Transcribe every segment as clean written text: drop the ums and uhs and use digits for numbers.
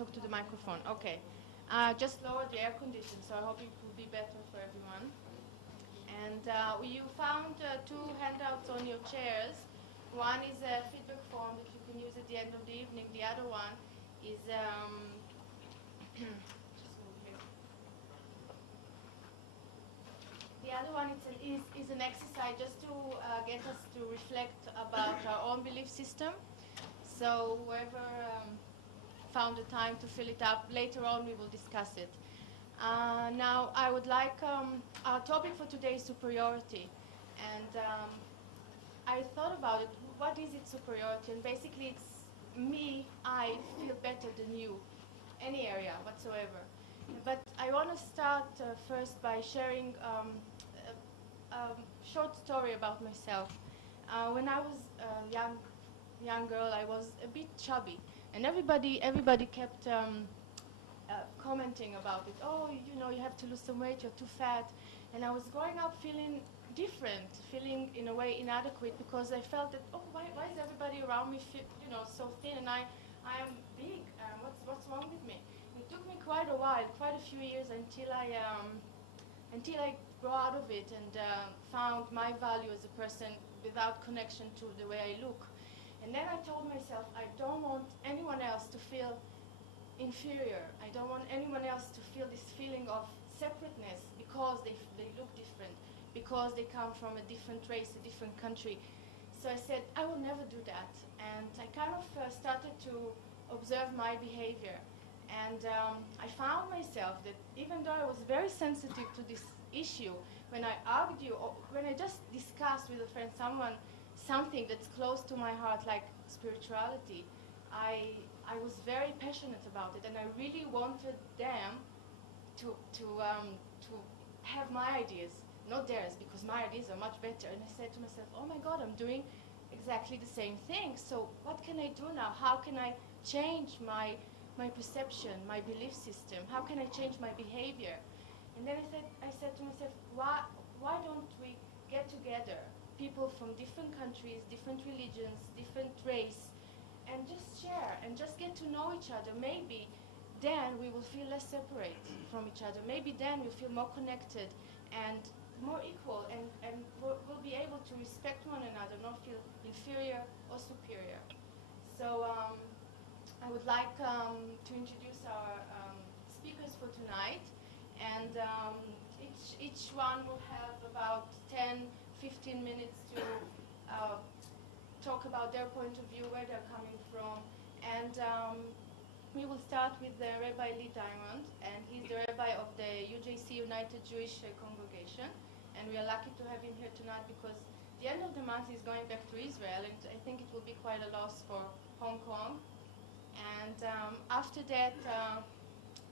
talk to the microphone. Okay. Just lower the air condition, so I hope it will be better for everyone. And you found two handouts on your chairs. One is a feedback form that you can use at the end of the evening. The other one is just move here. The other one is an exercise just to get us to reflect about our own belief system. So whoever found the time to fill it up, later on we will discuss it. Now I would like, our topic for today is superiority. And I thought about it, what is it superiority? And basically it's me, I feel better than you, any area whatsoever. But I want to start first by sharing a short story about myself. When I was a young girl, I was a bit chubby, and everybody kept commenting about it. Oh, you know, you have to lose some weight, you're too fat. And I was growing up feeling different, feeling in a way inadequate, because I felt that, oh, why is everybody around me, so thin, and I am big. What's wrong with me? It took me quite a while, quite a few years, until I grew out of it and found my value as a person without connection to the way I look. And then I told myself, I don't want anyone else to feel inferior. I don't want anyone else to feel this feeling of separateness because they look different, because they come from a different race, a different country. So I said, I will never do that. And I kind of started to observe my behavior. And I found myself that even though I was very sensitive to this issue, when I argue or when I just discuss with a friend something that's close to my heart, like spirituality, I was very passionate about it, and I really wanted them to have my ideas, not theirs, because my ideas are much better. And I said to myself, oh my God, I'm doing exactly the same thing. So what can I do now? How can I change my perception, my belief system? How can I change my behavior? And then I said to myself, why don't we get together, people from different countries, different religions, different race, and just share and just get to know each other. Maybe then we will feel less separate from each other. Maybe then we'll feel more connected and more equal, and we'll be able to respect one another, not feel inferior or superior. So I would like to introduce our speakers for tonight, and each one will have about 10, 15 minutes to talk about their point of view, where they're coming from. And we will start with the Rabbi Lee Diamond, and he's the rabbi of the UJC United Jewish Congregation. And we are lucky to have him here tonight because the end of the month he's going back to Israel, and I think it will be quite a loss for Hong Kong. And after that,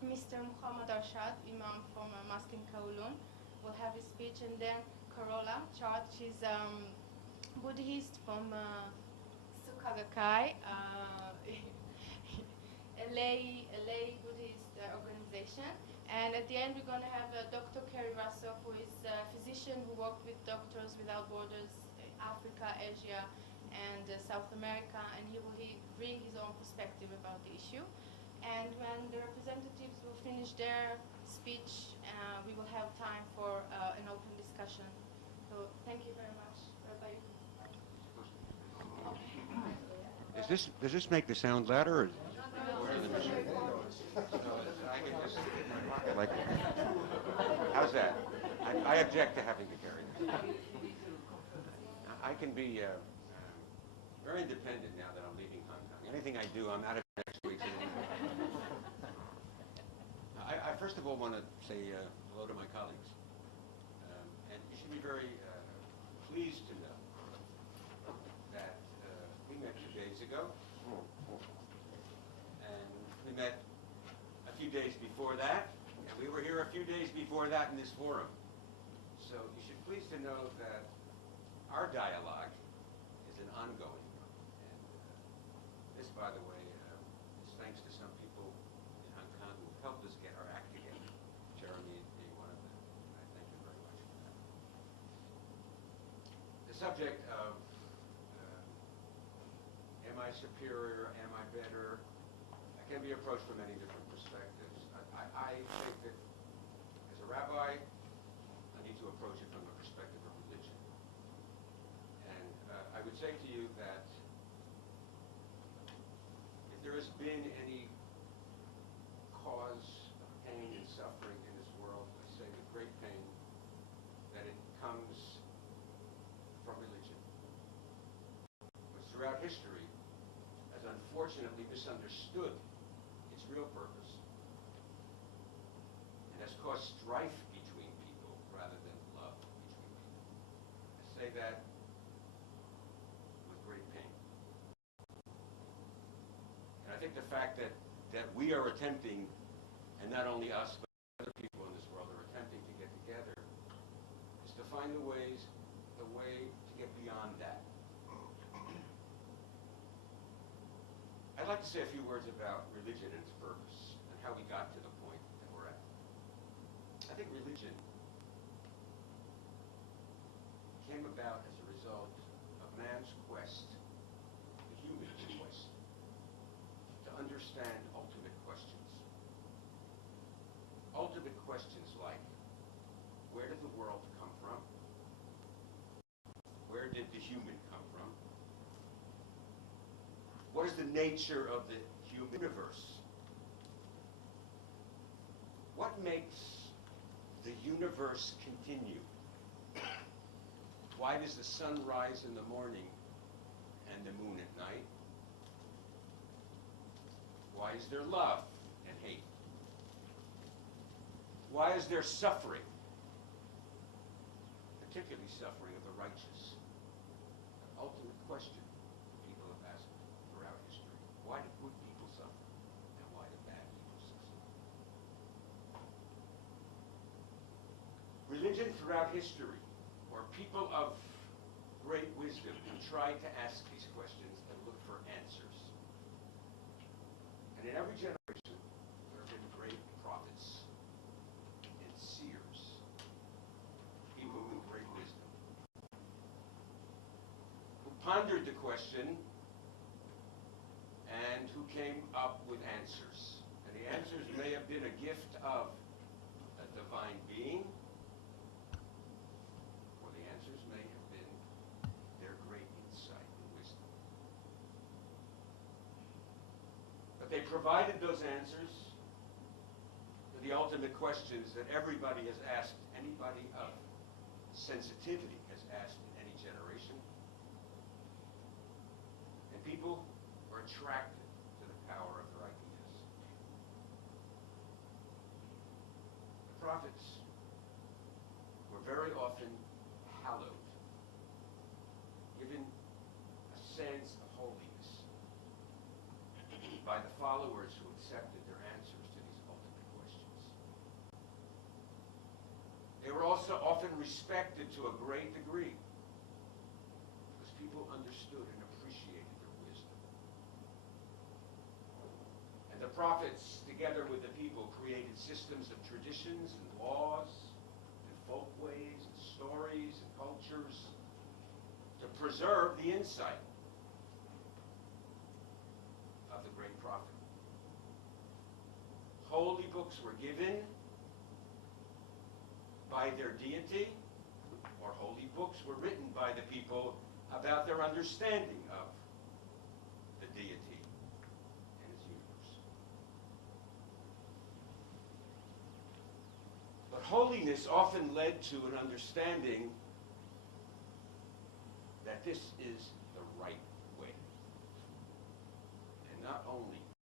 Mr. Muhammad Arshad, Imam from Mosque in Kowloon, will have his speech, and then Carola Chart, she's Buddhist from Sukha Gakkai, LA Buddhist organization. And at the end, we're going to have Dr. Kerry Russell, who is a physician who worked with Doctors Without Borders, Africa, Asia, and South America, and he will bring his own perspective about the issue. And when the representatives will finish their speech, we will have time for an open discussion. So thank you very much, Rabbi. Does this make the sound louder? Or like, how's that? I object to having to carry this. I can be very independent now that I'm leaving Hong Kong. Anything I do, I'm out of next week. I first of all want to say hello to my colleagues. And you should be very pleased to know that we met 2 days ago. And we met a few days before that. And we were here a few days before that in this forum. So you should please to know that our dialogue is an ongoing one. And this, by the way, is thanks to some people in Hong Kong who have helped us get our act together. Jeremy being one of them. I thank you very much for that. The subject of am I superior, am I better? I can can be approached from many different perspectives. I think that as a rabbi, I need to approach it from the perspective of religion. And I would say to you that if there has been any cause of pain and suffering in this world, I say with great pain, that it comes from religion. Which throughout history has unfortunately misunderstood its real purpose and has caused strife between people rather than love between people. I say that with great pain. And I think the fact that we are attempting, and not only us, but other people in this world are attempting to get together, is to find the way to get beyond that. I'd like to say a few words about religion and its purpose and how we got to the point that we're at. I think religion came about as a result of man's quest, the human quest, to understand ultimate questions. Ultimate questions like, where did the world come from? Where did the human come from? What is the nature of the human universe? What makes the universe continue? Why does the sun rise in the morning and the moon at night? Why is there love and hate? Why is there suffering? Particularly suffering of the righteous. An ultimate question people have asked throughout history. Why do good people suffer? And why do bad people suffer? Religion throughout history, or people of great wisdom who tried to ask these questions and look for answers. And in every generation, there have been great prophets and seers, people with great wisdom, who pondered the question and who came up with answers. And the answers may have been a gift of a divine being, or the answers may have been their great insight and wisdom. But they provided those answers to the ultimate questions that everybody has asked, anybody of sensitivity has asked in any generation. And people were attracted to the power of their ideas. The prophets were very often hallowed, given a sense of holiness by the followers who accepted their answers to these ultimate questions. They were also often respected to a great degree because people understood and appreciated their wisdom. And the prophets, together with the people, created systems of traditions and laws and folkways and stories and cultures to preserve the insight of the great prophet. Holy books were given by their deity, or holy books were written by the people about their understanding of the deity and his universe. But holiness often led to an understanding that this is